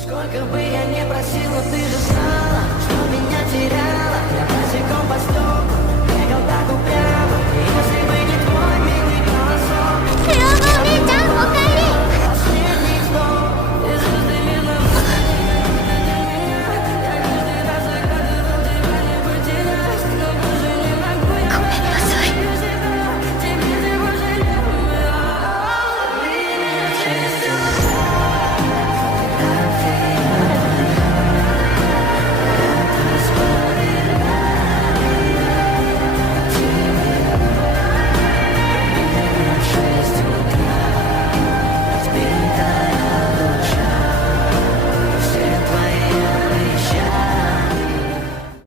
Сколько бы я ни просил, но ты же знала, что меня теряла. Я босиком по